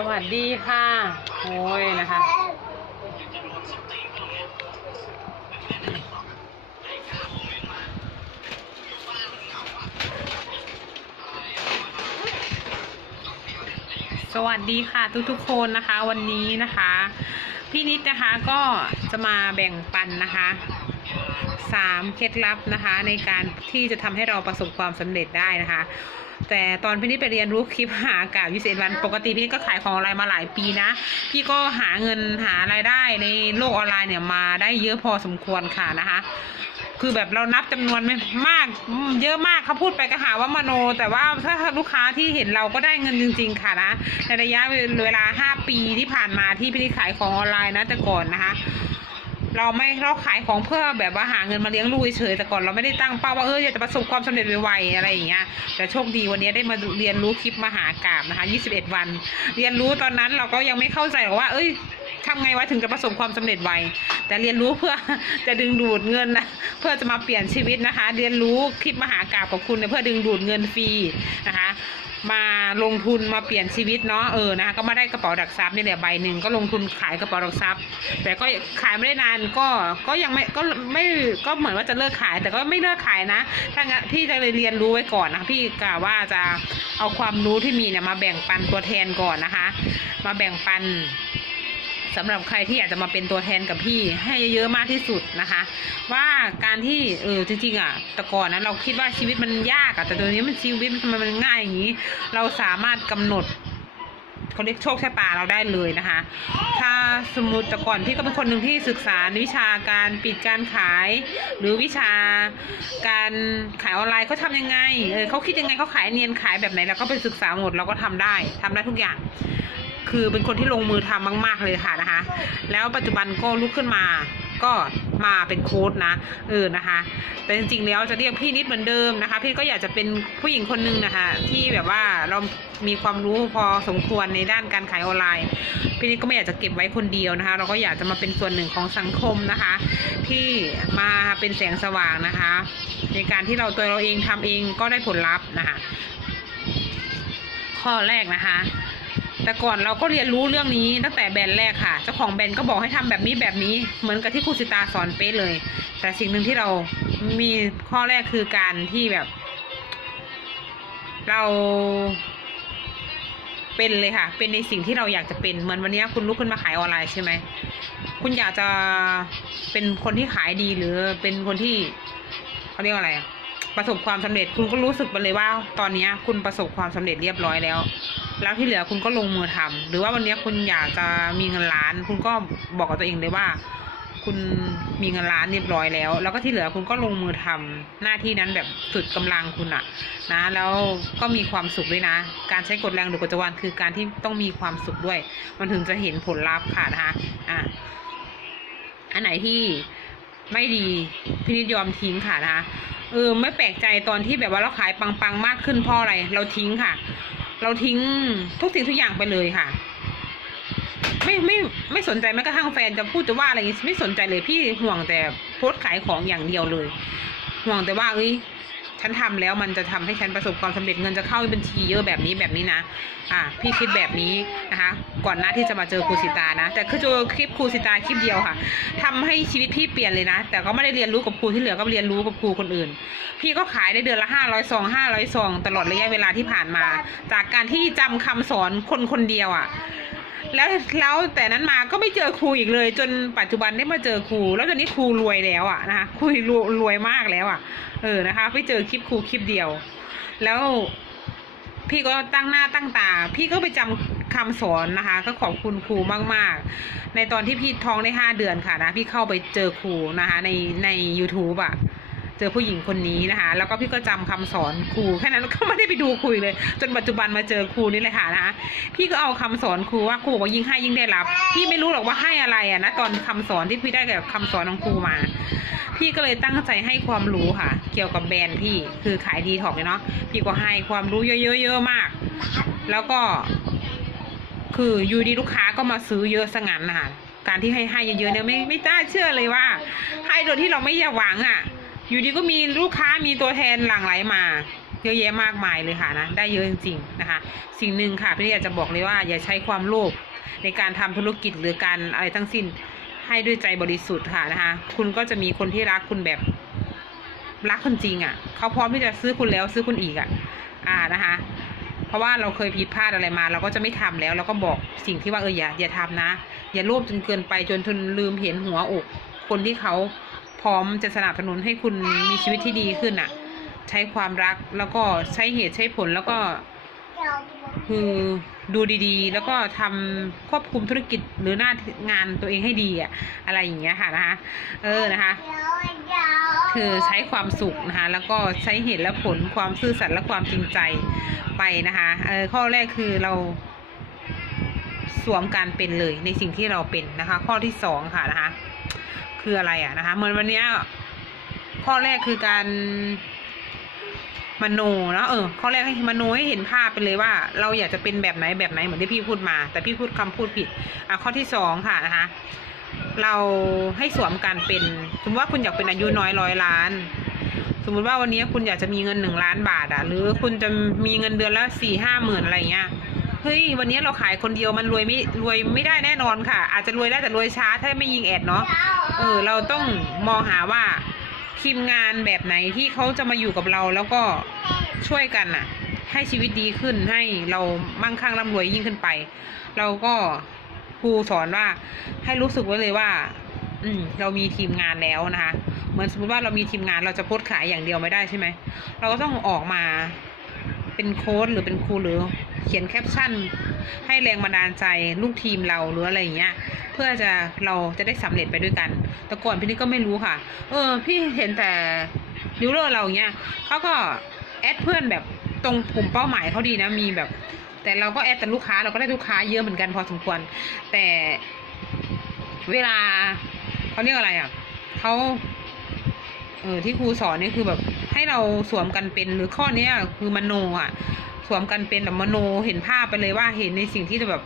สวัสดีค่ะ โอ้ยนะคะ สวัสดีค่ะทุกๆคนนะคะวันนี้นะคะ พี่นิดนะคะก็จะมาแบ่งปันนะคะสามเคล็ดลับนะคะในการที่จะทำให้เราประสบความสำเร็จได้นะคะ แต่ตอนพี่นิดไปเรียนรู้คลิปหากับวิเศษวัน ปกติพี่นิดก็ขายของออนไลน์มาหลายปีนะ พี่ก็หาเงินหารายได้ในโลกออนไลน์เนี่ยมาได้เยอะพอสมควรค่ะนะคะ คือแบบเรานับจำนวนไม่มาก เยอะมากเขาพูดไปก็หาว่ามโน แต่ว่าถ้าลูกค้าที่เห็นเราก็ได้เงินจริง ๆ ค่ะนะในระยะเวลา 5 ปีที่ผ่านมาที่พี่นิดขายของออนไลน์นะแต่ก่อนนะคะ เราไม่เราขายของเพื่อแบบว่าหาเงินมาเลี้ยงลูกเฉยแต่ก่อนเราไม่ได้ตั้งเป้าว่าเอออยากจะประสบความสำเร็จไวๆอะไรอย่างเงี้ยแต่โชคดีวันนี้ได้มาเรียนรู้คลิปมหากราบนะคะ 21 วัน เรียนรู้ตอนนั้นเราก็ยังไม่เข้าใจว่า เอ้ยทำไงวะถึงจะประสบความสำเร็จไวแต่เรียนรู้เพื่อจะดึงดูดเงินนะเพื่อจะมาเปลี่ยนชีวิตนะคะ เรียนรู้คลิปมหากราบกับคุณเพื่อดึงดูดเงินฟรีนะคะ มาลงทุนมาเปลี่ยนชีวิตเนาะเออนะก็มาได้กระเป๋าดักทรัพย์นี่แหละใบหนึ่งก็ลงทุนขายกระเป๋าดักทรัพย์ แต่ก็ขายไม่ได้นานก็ก็ยังไม่ก็ไม่ก็เหมือนว่าจะเลิกขาย แต่ก็ไม่เลิกขายนะถ้างั้นพี่จะเลยเรียนรู้ไว้ก่อนนะคะพี่กะว่าจะเอาความรู้ที่มีเนี่ยมาแบ่งปันตัวแทนก่อนนะคะ มาแบ่งปัน สำหรับใครที่อยากจะมาเป็นตัวแทนกับพี่ให้เยอะๆมากที่สุดนะคะ ว่าการที่เออจริงๆอะแต่ก่อนนะเราคิดว่าชีวิตมันยากอะแต่ตัวนี้มันชีวิตมันมันง่ายอย่างนี้ เราสามารถกำหนดเขาเรียกโชคชะตาเราได้เลยนะคะ ถ้าสมมติแต่ก่อนพี่ก็เป็นคนหนึ่งที่ศึกษาวิชาการปิดการขาย หรือวิชาการขายออนไลน์เขาทำยังไง เออเขาคิดยังไงเขาขายเนียนขายแบบไหนเราก็ไปศึกษาหมดเราก็ทำได้ทำได้ทุกอย่าง คือเป็นคนที่ลงมือทำมาก ๆ เลยค่ะนะคะ แล้วปัจจุบันก็ลุกขึ้นมาก็มาเป็นโค้ดนะเออนะคะ แต่จริงๆแล้วจะเรียกพี่นิดเหมือนเดิมนะคะ พี่ก็อยากจะเป็นผู้หญิงคนหนึ่งนะคะ ที่แบบว่าเรามีความรู้พอสมควรในด้านการขายออนไลน์ พี่นิดก็ไม่อยากจะเก็บไว้คนเดียวนะคะ เราก็อยากจะมาเป็นส่วนหนึ่งของสังคมนะคะ ที่มาเป็นแสงสว่างนะคะ ในการที่เราตัวเราเองทำเองก็ได้ผลลัพธ์นะคะ ข้อแรกนะคะ แต่ก่อนเราก็เรียนรู้เรื่องนี้ตั้งแต่แบรนด์แรกค่ะ เจ้าของแบรนด์ก็บอกให้ทำแบบนี้แบบนี้ เหมือนกับที่ครูสิตาสอนเป๊ะเลย แต่สิ่งหนึ่งที่เรามีข้อแรกคือการที่แบบ เราเป็นเลยค่ะ เป็นในสิ่งที่เราอยากจะเป็น เหมือนวันนี้คุณลุกขึ้นมาขายออนไลน์ใช่ไหม คุณอยากจะเป็นคนที่ขายดีหรือเป็นคนที่เขาเรียกว่าอะไร ประสบความสำเร็จ คุณก็รู้สึกไปเลยว่า ตอนนี้คุณประสบความสำเร็จเรียบร้อยแล้ว แล้วที่เหลือคุณก็ลงมือทำหรือว่าวันนี้คุณอยากจะมีเงินล้าน คุณก็บอกกับตัวเองเลยว่า คุณมีเงินล้านเรียบร้อยแล้ว แล้วก็ที่เหลือคุณก็ลงมือทำหน้าที่นั้นแบบสุดกำลังคุณอะนะ แล้วก็มีความสุขด้วยนะ การใช้กฎแรงดูดกฎจักรวาลคือการที่ต้องมีความสุขด้วย มันถึงจะเห็นผลลัพธ์ค่ะนะคะอะอันไหนที่ไม่ดีพินิจยอมทิ้งค่ะนะคะเออไม่แปลกใจตอนที่แบบว่าเราขายปังๆมากขึ้นเพราะอะไร เราทิ้งค่ะ เราทิ้งทุกสิ่งทุกอย่างไปเลยค่ะ ไม่ไม่ไม่สนใจแม้กระทั่งแฟนจะพูดจะว่าอะไรอย่างงี้ไม่สนใจเลยพี่ห่วงแต่โพสต์ขายของอย่างเดียวเลย ห่วงแต่ว่าเอ้ย ฉันทำแล้วมันจะทำให้ฉันประสบความสำเร็จเงินจะเข้าบัญชีเยอะแบบนี้แบบนี้นะอะพี่คิดแบบนี้นะคะ ก่อนหน้าที่จะมาเจอครูสิตานะ แต่คือเจอคลิปครูสิตาคลิปเดียวค่ะทำให้ชีวิตพี่เปลี่ยนเลยนะ แต่ก็ไม่ได้เรียนรู้กับครูที่เหลือก็เรียนรู้กับครูคนอื่น พี่ก็ขายได้เดือนละห้าร้อยซองห้าร้อยซองตลอดระยะเวลาที่ผ่านมา จากการที่จำคำสอนคนคนเดียวอะ แล้วแล้วแต่นั้นมาก็ไม่เจอครูอีกเลย จนปัจจุบันได้มาเจอครู แล้วตอนนี้ครูรวยแล้วอะนะคะครูรวยรวยมากแล้วอะ เออนะคะ ไปเจอคลิปครูคลิปเดียว แล้วพี่ก็ตั้งหน้าตั้งตา พี่ก็ไปจำคำสอนนะคะ ก็ขอบคุณครูมาก ๆ ในตอนที่พี่ท้องได้ห้าเดือนค่ะนะ พี่เข้าไปเจอครูนะคะ ในใน u t u b e อะ เจอผู้หญิงคนนี้นะคะ แล้วก็พี่ก็จำคำสอนครูแค่นั้นก็ไม่ได้ไปดูคุยเลย จนปัจจุบันมาเจอครูนี่เลยค่ะนะคะพี่ก็เอาคำสอนครูว่าครูบอกว่ายิ่งให้ยิ่งได้รับ พี่ไม่รู้หรอกว่าให้อะไรอะนะตอนคำสอนที่พี่ได้กับคำสอนของครูมา พี่ก็เลยตั้งใจให้ความรู้ค่ะ เกี่ยวกับแบรนด์พี่คือขายดีถอกเลยเนาะพี่ก็ให้ความรู้เยอะๆเยอะมาก แล้วก็ คืออยู่ดีลูกค้าก็มาซื้อเยอะสงันนะคะการที่ให้ให้เยอะๆเนี่ยไม่ไม่น่าเชื่อเลยว่า ให้โดยที่เราไม่อยากหวังอะ อยู่ดีก็มีลูกค้ามีตัวแทนหลั่งไหลมาเยอะแยะมากมายเลยค่ะนะได้เยอะจริงๆนะคะ สิ่งหนึ่งค่ะพี่อยากจะบอกเลยว่าอย่าใช้ความโลภในการทำธุรกิจหรือการอะไรทั้งสิ้นให้ด้วยใจบริสุทธิ์ค่ะนะคะ คุณก็จะมีคนที่รักคุณแบบรักคุณจริงอะ่ะเขาพร้อมที่จะซื้อคุณแล้วซื้อคุณอีกอะ่ะ อ่านะคะ เพราะว่าเราเคยผิดพลาดอะไรมา เราก็จะไม่ทำแล้วเราก็บอกสิ่งที่ว่าเอออย่าอย่าทำนะ อย่าโลภจนเกินไปจนทนลืมเห็นหัวอกคนที่เขา ร้อมจะสนับสนุนให้คุณมีชีวิตที่ดีขึ้นอะ ใช้ความรักแล้วก็ใช้เหตุใช้ผลแล้วก็ คือดูดีๆ แล้วก็ทำควบคุมธุรกิจหรือหน้างานตัวเองให้ดีอะ อะไรอย่างเงี้ยค่ะนะคะ เออนะคะ คือใช้ความสุขนะคะ แล้วก็ใช้เหตุและผลความซื่อสัตย์และความจริงใจไปนะคะเออข้อแรกคือเราสวมการเป็นเลยในสิ่งที่เราเป็นนะคะ ข้อที่สองค่ะนะคะ คืออะไรอะนะคะ เหมือนวันนี้ข้อแรกคือการมโนเนอะเออข้อแรกให้มโนให้เห็นภาพไปเลยว่า เราอยากจะเป็นแบบไหนแบบไหนเหมือนที่พี่พูดมา แต่พี่พูดคำพูดผิดอะข้อที่สองค่ะนะคะ เราให้สวมการเป็น สมมติว่าคุณอยากเป็นอายุน้อยร้อยล้าน สมมุติว่าวันนี้คุณอยากจะมีเงินหนึ่งล้านบาทอะหรือคุณจะมีเงินเดือนละสี่ห้าหมื่นอะไรเงี้ย เฮ้ยวันนี้เราขายคนเดียวมันรวยไม่รวยไม่ได้แน่นอนค่ะ อาจจะรวยได้แต่รวยช้าถ้าไม่ยิงแอดเนาะเออเราต้องมองหาว่าทีมงานแบบไหนที่เขาจะมาอยู่กับเราแล้วก็ช่วยกันน่ะให้ชีวิตดีขึ้นให้เรามั่งคั่งร่ำรวยยิ่งขึ้นไป เราก็ครูสอนว่าให้รู้สึกไว้เลยว่า อืม เรามีทีมงานแล้วนะคะ เหมือนสมมติว่าเรามีทีมงานเราจะโพสต์ขายอย่างเดียวไม่ได้ใช่ไหม เราก็ต้องออกมา เป็นโค้ดหรือเป็นครูหรือเขียนแคปชั่น ให้แรงบันดาลใจลูกทีมเราหรืออะไรอย่างเงี้ย เพื่อจะเราจะได้สำเร็จไปด้วยกัน แต่ก่อนพี่นี่ก็ไม่รู้ค่ะ เออ พี่เห็นแต่ดิวเลอร์เราอย่างเงี้ยเขาก็แอดเพื่อนแบบตรงกลุ่มเป้าหมายเขาดีนะมีแบบ แต่เราก็แอดแต่ลูกค้าเราก็ได้ลูกค้าเยอะเหมือนกันพอสมควร แต่เวลาเขาเรียกอะไรอะเขาเออที่ครูสอนนี่คือแบบ ให้เราสวมกันเป็นหรือข้อเนี้ยคือมโนอะ สวมกันเป็นแบบมโนเห็นภาพไปเลยว่าเห็นในสิ่งที่จะแบบ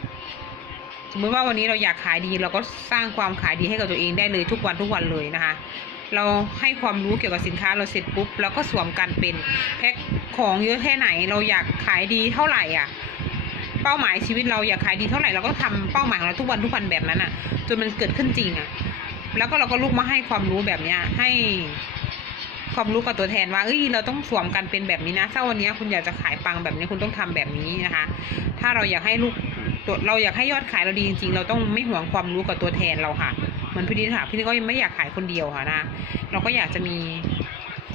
สมมติว่าวันนี้เราอยากขายดี เราก็สร้างความขายดีให้กับตัวเองได้เลยทุกวันทุกวันเลยนะคะ เราให้ความรู้เกี่ยวกับสินค้าเราเสร็จปุ๊บเราก็สวมกันเป็นแพ็คของเยอะแค่ไหน เราอยากขายดีเท่าไหร่อะเป้าหมายชีวิตเราอยากขายดีเท่าไหร่เราก็ทำเป้าหมายของเราทุกวันทุกวันแบบนั้นอะจนมันเกิดขึ้นจริงอะ แล้วก็เราก็ลุกมาให้ความรู้แบบเนี้ยให้ ความรู้กับตัวแทนว่าเอ้ยเราต้องสวมกันเป็นแบบนี้นะถ้าวันนี้คุณอยากจะขายปังแบบนี้คุณต้องทำแบบนี้นะคะ ถ้าเราอยากให้ลูกตัวเราอยากให้ยอดขายเราดีจริงๆ เราต้องไม่ห่วงความรู้กับตัวแทนเราค่ะเหมือนพี่นิดค่ะพี่นิดก็ยังไม่อยากขายคนเดียวค่ะนะเราก็อยากจะมี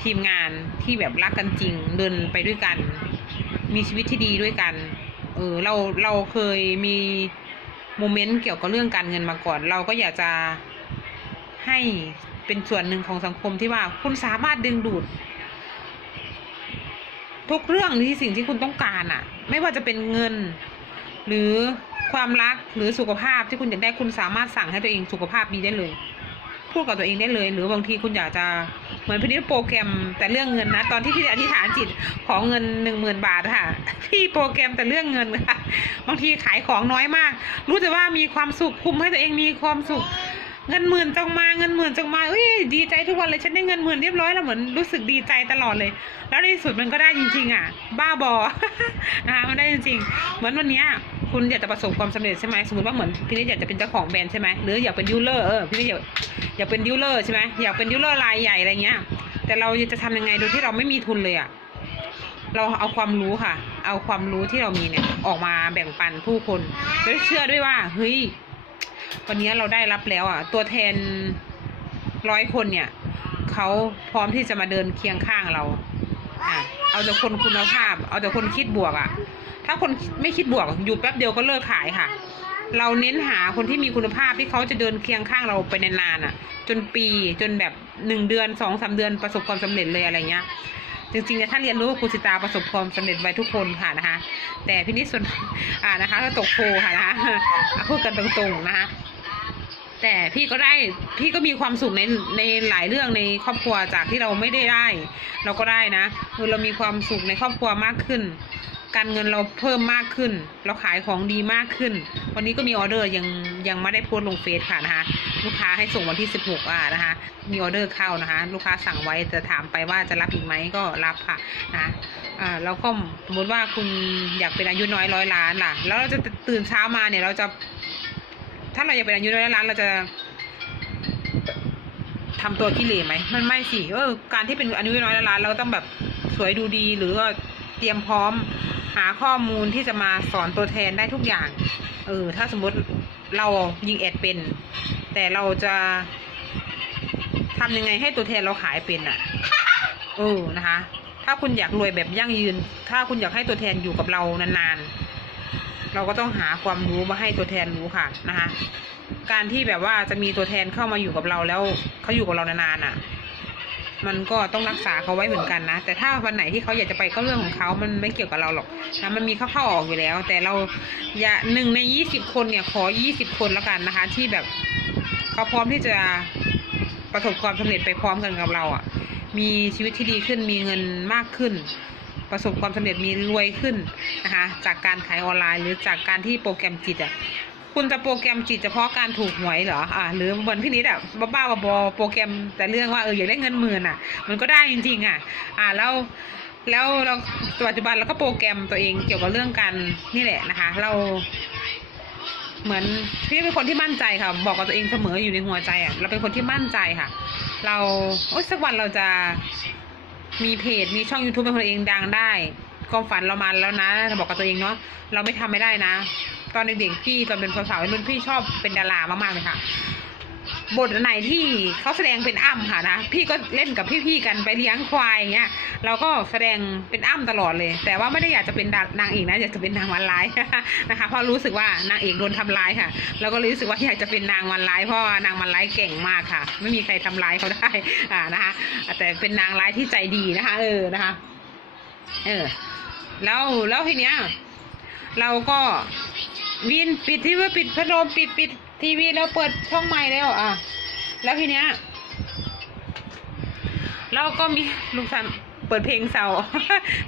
ทีมงานที่แบบรักกันจริงเดินไปด้วยกัน มีชีวิตที่ดีด้วยกันเออเราเราเคยมีโมเมนต์เกี่ยวกับเรื่องการเงินมาก่อน เราก็อยากจะให้ เป็นส่วนหนึ่งของสังคมที่ว่า คุณสามารถดึงดูด ทุกเรื่องที่สิ่งที่คุณต้องการอะไม่ว่าจะเป็นเงิน หรือความรักหรือสุขภาพที่คุณอยากได้คุณสามารถสั่งให้ตัวเองสุขภาพดีได้เลย พูดกับตัวเองได้เลย หรือบางทีคุณอยากจะเหมือนพี่นิดโปรแกรมแต่เรื่องเงินนะ ตอนที่พี่อธิษฐานจิตของเงินหนึ่งหมื่นบาทค่ะ พี่โปรแกรมแต่เรื่องเงินค่ะ บางทีขายของน้อยมาก รู้แต่ว่ามีความสุขคุมให้ตัวเองมีความสุข เงินหมื่นจงมาเงินหมื่นจงมาเอ้ยดีใจทุกวันเลยฉันได้เงินหมื่นเรียบร้อยแล้วเหมือนรู้สึกดีใจตลอดเลย แล้วในที่สุดมันก็ได้จริง ๆ อะ บ้าบอนะคะมันได้จริงๆเหมือนวันเนี้ยคุณอยากจะประสบความสำเร็จใช่ไหมสมมติว่าเหมือนพี่นิดอยากจะเป็นเจ้าของแบรนด์ใช่ไหมหรืออยากเป็นดีลเลอร์เออพี่นิดอยากอยากเป็นดีลเลอร์ใช่ไหมอยากเป็นดีลเลอร์รายใหญ่อะไรเงี้ย แต่เราจะทำยังไงโดยที่เราไม่มีทุนเลยอะเราเอาความรู้ค่ะ เอาความรู้ที่เรามีเนี่ยออกมาแบ่งปันผู้คนโดยเชื่อด้วยว่าเฮ้ย วันนี้เราได้รับแล้วอะ ตัวแทนร้อยคนเนี่ยเขาพร้อมที่จะมาเดินเคียงข้างเราอะเอาแต่คนคุณภาพ เอาแต่คนคิดบวกอะ ถ้าคนไม่คิดบวกอยู่แป๊บเดียวก็เลิกขายค่ะ เราเน้นหาคนที่มีคุณภาพที่เขาจะเดินเคียงข้างเราไปนานๆอะ จนปีจนแบบหนึ่งเดือนสองสามเดือนประสบความสำเร็จเลยอะไรเงี้ย จริงๆถ้าเรียนรู้ครูสิตาประสบความสำเร็จไว้ทุกคนค่ะนะคะ แต่พี่นิดส่วนอ่านะคะก็ตกโพค่ะนะคะพูดกันตรงๆนะคะแต่พี่ก็ได้พี่ก็มีความสุขในในหลายเรื่องในครอบครัวจากที่เราไม่ได้ได้ เราก็ได้นะคือเรามีความสุขในครอบครัวมากขึ้น การเงินเราเพิ่มมากขึ้น เราขายของดีมากขึ้น วันนี้ก็มีออเดอร์ยังยังไม่ได้โพสลงเฟซค่ะนะคะลูกค้าให้ส่งวันที่ 16อะนะคะ มีออเดอร์เข้านะคะ ลูกค้าสั่งไว้จะถามไปว่าจะรับอีกไหมก็รับค่ะนะะอ่าก็สมมติว่าคุณอยากเป็นอายุน้อยร้อยล้านล่ะ แล้วเราจะตื่นเช้ามาเนี่ยเราจะ ถ้าเราอยากเป็นอายุน้อยร้อยล้านเราจะทำตัวขี้เหร่ไหมมันไม่สิเออการที่เป็นอายุน้อยร้อยล้านเราต้องแบบสวยดูดีหรือว่าเตรียมพร้อม หาข้อมูลที่จะมาสอนตัวแทนได้ทุกอย่าง เออ ถ้าสมมติเรายิงแอดเป็น แต่เราจะทำยังไงให้ตัวแทนเราขายเป็นอะ เออ นะคะ ถ้าคุณอยากรวยแบบยั่งยืน ถ้าคุณอยากให้ตัวแทนอยู่กับเรานานๆ เราก็ต้องหาความรู้มาให้ตัวแทนรู้ค่ะนะคะ การที่แบบว่าจะมีตัวแทนเข้ามาอยู่กับเราแล้วเขาอยู่กับเรานานๆอะ มันก็ต้องรักษาเขาไว้เหมือนกันนะ แต่ถ้าวันไหนที่เขาอยากจะไปก็เรื่องของเขามันไม่เกี่ยวกับเราหรอกนะมันมีเข้าเข้าออกอยู่แล้ว แต่เราอย่าหนึ่งในยี่สิบคนเนี่ยขอยี่สิบคนแล้วกันนะคะ ที่แบบเขาพร้อมที่จะประสบความสำเร็จไปพร้อมกันกับเราอะ มีชีวิตที่ดีขึ้นมีเงินมากขึ้น ประสบความสำเร็จมีรวยขึ้นนะคะ จากการขายออนไลน์ หรือจากการที่โปรแกรมจิตอะ คุณจะโปรแกรมจิตเฉพาะการถูกหวยเหรอ อ่า หรือเหมือนพี่นิดอะบ้าๆบอโปรแกรมแต่เรื่องว่าเอออยากได้เงินหมื่นอะมันก็ได้จริงๆอะอ่าแล้วแล้วเราปัจจุบันเราก็โปรแกรมตัวเองเกี่ยวกับเรื่องการนี่แหละนะคะ เรา เหมือนพี่เป็นคนที่มั่นใจค่ะ บอกกับตัวเองเสมออยู่ในหัวใจอะเราเป็นคนที่มั่นใจค่ะ เราโอ๊ยสักวันเราจะมีเพจมีช่อง YouTube เป็นของตัวเองดังได้ความฝันเรามาแล้วนะบอกกับตัวเองเนาะเราไม่ทำไม่ได้นะ ตอนเด็กๆพี่ตอนเป็นสาวๆวัยรุ่นพี่ชอบเป็นดารามากๆเลยค่ะบทไหนที่เขาแสดงเป็นอ้ำค่ะนะพี่ก็เล่นกับพี่ๆกันไปเลี้ยงควายอย่างเงี้ยเราก็แสดงเป็นอ้ำตลอดเลย แต่ว่าไม่ได้อยากจะเป็นนางเอกนะอยากจะเป็นนางวันร้ายนะคะเพราะรู้สึกว่านางเอกโดนทำร้ายค่ะ เราก็เลยรู้สึกว่าอยากจะเป็นนางวันร้ายเพราะว่านางวันร้ายเก่งมากค่ะ ไม่มีใครทำร้ายเขาได้อ่านะคะแต่เป็นนางร้ายที่ใจดีนะคะ เออนะคะ เออ แล้วแล้วทีเนี้ย เราก็ วินปิดที่ว่าปิดพัดลมปิดปิดทีวีแล้วเปิดช่องใหม่แล้วอะ แล้วทีเนี้ยเราก็มีลูกชายเปิดเพลงเสา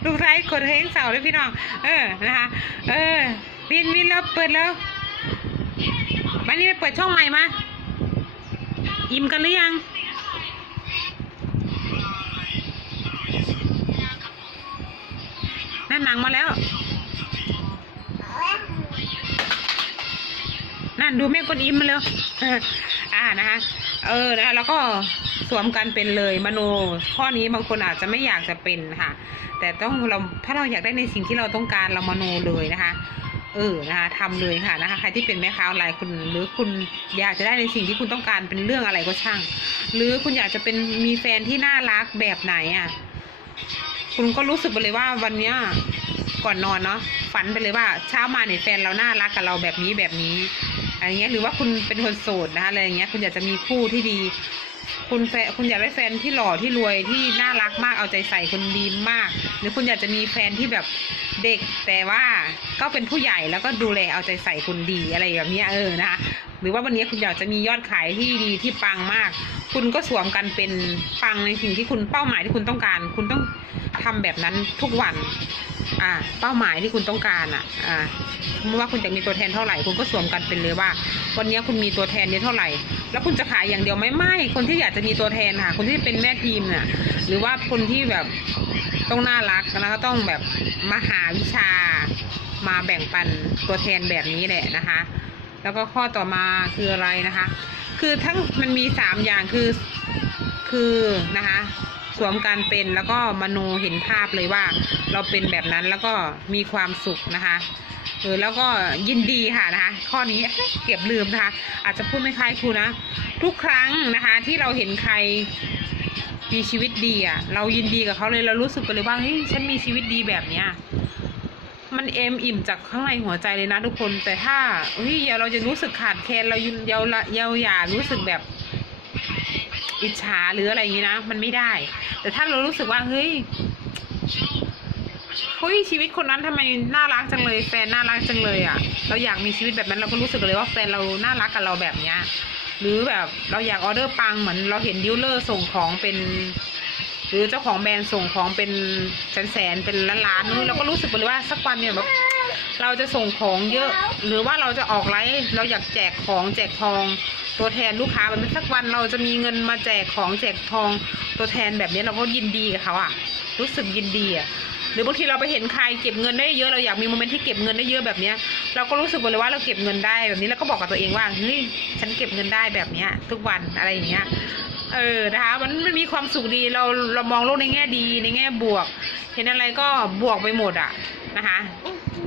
ลูกชายกดเพลงเสาเลยพี่น้อง เออนะคะ เออวินวินแล้วเปิดแล้ววันนี้ไปเปิดช่องใหม่มาอิ่มกันหรือยังนั่นหนังมาแล้ว นั่นดูแม่กดอิมมาเร็วอ่านะคะเออนะคะแล้วก็สวมกันเป็นเลยมโน ข้อนี้บางคนอาจจะไม่อยากจะเป็นค่ะ แต่ต้องเราถ้าเราอยากได้ในสิ่งที่เราต้องการเรามโนเลยนะคะเออนะคะทำเลยค่ะนะคะใครที่เป็นแม่ค้าออนไลน์คุณหรือคุณอยากจะได้ในสิ่งที่คุณต้องการเป็นเรื่องอะไรก็ช่าง หรือคุณอยากจะเป็นมีแฟนที่น่ารักแบบไหนอะคุณก็รู้สึกไปเลยว่าวันเนี้ยก่อนนอนเนาะฝันไปเลยว่าเช้ามาเนี่ยแฟนเราน่ารักกับเราแบบนี้แบบนี้ อะไรเงี้ยหรือว่าคุณเป็นคนโสดนะคะอะไรอย่างเงี้ยคุณอยากจะมีคู่ที่ดี คุณแฟนคุณอยากได้แฟนที่หล่อที่รวยที่น่ารักมากเอาใจใส่คนดีมาก หรือคุณอยากจะมีแฟนที่แบบเด็กแต่ว่าก็เป็นผู้ใหญ่แล้วก็ดูแลเอาใจใส่คนดีอะไรแบบเนี้ยเออนะคะ หรือว่าวันนี้คุณอยากจะมียอดขายที่ดีที่ปังมาก คุณก็สวมกันเป็นปังในสิ่งที่คุณเป้าหมายที่คุณต้องการ คุณต้องทำแบบนั้นทุกวัน อ่า เป้าหมายที่คุณต้องการอะ อ่าไม่ว่าคุณจะมีตัวแทนเท่าไหร่ คุณก็สวมกันเป็นเลยว่า วันนี้คุณมีตัวแทนเนี้เท่าไหร่ แล้วคุณจะขายอย่างเดียวไหม่ไม่ คนที่อยากจะมีตัวแทนค่ะ คนที่เป็นแม่ทีมน่ะหรือว่าคนที่แบบต้องน่ารักแล้วก็ต้องแบบมาหาวิชามาแบ่งปันตัวแทนแบบนี้แหละนะคะ แล้วก็ข้อต่อมาคืออะไรนะคะ คือทั้งมันมีสามอย่างคือคือนะคะสวมการเป็นแล้วก็มโนเห็นภาพเลยว่า เราเป็นแบบนั้นแล้วก็มีความสุขนะคะเออแล้วก็ยินดีค่ะนะคะ ข้อนี้เก็บลืมนะคะ อาจจะพูดไม่คล้ายครูนะ ทุกครั้งนะคะ ที่เราเห็นใครมีชีวิตดีอะ เรายินดีกับเขาเลยเรารู้สึกไปเลยว่าเฮ้ยฉันมีชีวิตดีแบบเนี้ย มันเอมอิ่มจากข้างในหัวใจเลยนะทุกคน แต่ถ้าเฮ้ยเราจะรู้สึกขาดแคลนเราเยาเยาอย่ารู้สึกแบบอิจฉาหรืออะไรอย่างนี้นะ มันไม่ได้ แต่ถ้าเรารู้สึกว่าเฮ้ยเฮ้ยชีวิตคนนั้นทำไมน่ารักจังเลย แฟนน่ารักจังเลยอะ เราอยากมีชีวิตแบบนั้นเราก็รู้สึกเลยว่าแฟนเราน่ารักกับเราแบบเนี้ยหรือแบบเราอยากออเดอร์ปังเหมือนเราเห็นดิวเลอร์ส่งของเป็น หรือเจ้าของแบรนด์ส่งของเป็นแสนแสนๆเป็นล้านล้านเราก็รู้สึกเลยว่าสักวันเนี่ยแบบเราจะส่งของเยอะ หรือว่าเราจะออกไลฟ์เราอยากแจกของแจกทอง ตัวแทนลูกค้าแบบนี้สักวันเราจะมีเงินมาแจกของแจกทอง ตัวแทนแบบนี้เราก็ยินดีกับเขาอะรู้สึกยินดีอะหรือบางทีเราไปเห็นใครเก็บเงินได้เยอะเราอยากมีโมเมนต์ที่เก็บเงินได้เยอะแบบเนี้ยเราก็รู้สึกเลยว่าเราเก็บเงินได้แบบนี้แล้วก็บอกกับตัวเองว่าเฮ้ยฉันเก็บเงินได้แบบเนี้ยทุกวันอะไรอย่างเงี้ย เออนะคะมันมันมีความสุขดีเราเรามองโลกในแง่ดีในแง่บวก เห็นอะไรก็บวกไปหมดอะนะคะ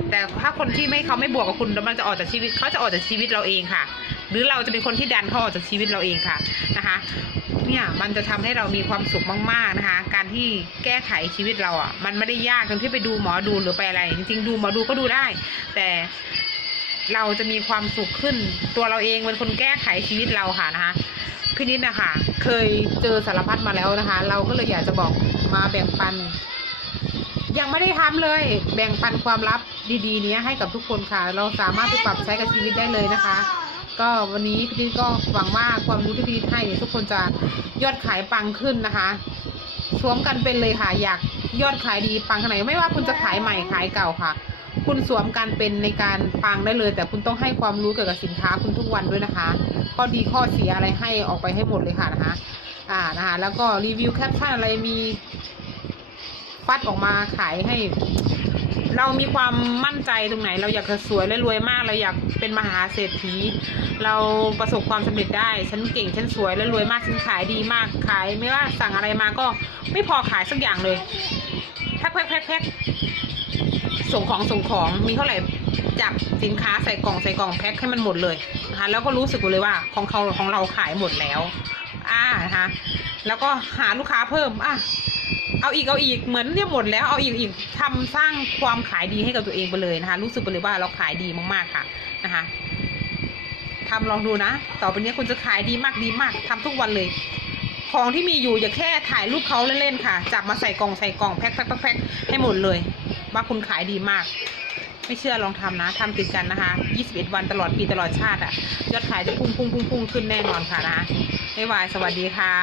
แต่ถ้าคนที่ไม่เขาไม่บวกกับคุณแล้วมันจะออกจากชีวิตเขาจะออกจากชีวิตเราเองค่ะ หรือเราจะเป็นคนที่ดันเขาออกจากชีวิตเราเองค่ะนะคะเนี่ยมันจะทำให้เรามีความสุขมาก ๆนะคะ การที่แก้ไขชีวิตเราอะ มันไม่ได้ยากตรงที่ไปดูหมอดูหรือไปอะไร จริงๆ ดูหมอดูก็ดูได้ แต่เราจะมีความสุขขึ้น ตัวเราเองเป็นคนแก้ไขชีวิตเราค่ะนะคะ พี่นิดนะคะเคยเจอสารพัดมาแล้วนะคะ เราก็เลยอยากจะบอกมาแบ่งปัน ยังไม่ได้ทำเลย แบ่งปันความลับดีๆ เนี้ยให้กับทุกคนค่ะ เราสามารถไปปรับใช้กับชีวิตได้เลยนะคะ ก็วันนี้พี่ดินก็หวังว่าความรู้ที่พี่ดินให้เนี่ยทุกคนจะยอดขายปังขึ้นนะคะสวมกันเป็นเลยค่ะอยากยอดขายดีปังขนาดไหนไม่ว่าคุณจะขายใหม่ขายเก่าค่ะคุณสวมกันเป็นในการปังได้เลย แต่คุณต้องให้ความรู้เกี่ยวกับสินค้าคุณทุกวันด้วยนะคะ ข้อดีข้อเสียอะไรให้ออกไปให้หมดเลยค่ะนะคะ อ่านะคะแล้วก็รีวิวแคปชั่นอะไรมีฟัดออกมาขายให้ เรามีความมั่นใจตรงไหน เราอยากจะสวยและรวยมากเราอยากเป็นมหาเศรษฐี เราประสบความสำเร็จได้ฉันเก่งฉันสวยและรวยมากฉันขายดีมากขายไม่ว่าสั่งอะไรมาก็ไม่พอขายสักอย่างเลยแพ็คแพ็คแพ็คแพ็คส่งของส่งของมีเท่าไหร่ จับสินค้าใส่กล่องใส่กล่องแพ็คให้มันหมดเลยนะคะแล้วก็รู้สึกเลยว่าของเขาของเราขายหมดแล้ว อ่านะคะแล้วก็หาลูกค้าเพิ่มอะเอาอีกเอาอีกเหมือนเนี่ยหมดแล้วเอาอีกอีกทำสร้างความขายดีให้กับตัวเองไปเลยนะคะ รู้สึกไปเลยว่าเราขายดีมากๆค่ะนะคะทำลองดูนะ ต่อไปนี้คุณจะขายดีมากดีมากทำทุกวันเลย ของที่มีอยู่อย่าแค่ถ่ายรูปเขาเล่นๆค่ะ จับมาใส่กล่องใส่กล่องแพ็คแพ็คแพ็คแพ็คให้หมดเลย ว่าคุณขายดีมาก ไม่เชื่อลองทำนะทำติดกันนะคะ 21 วันตลอดปีตลอดชาติอะยอดขายจะพุ่งพุ่งพุ่งพุ่งขึ้นแน่นอนค่ะนะไม่วายสวัสดีค่ะ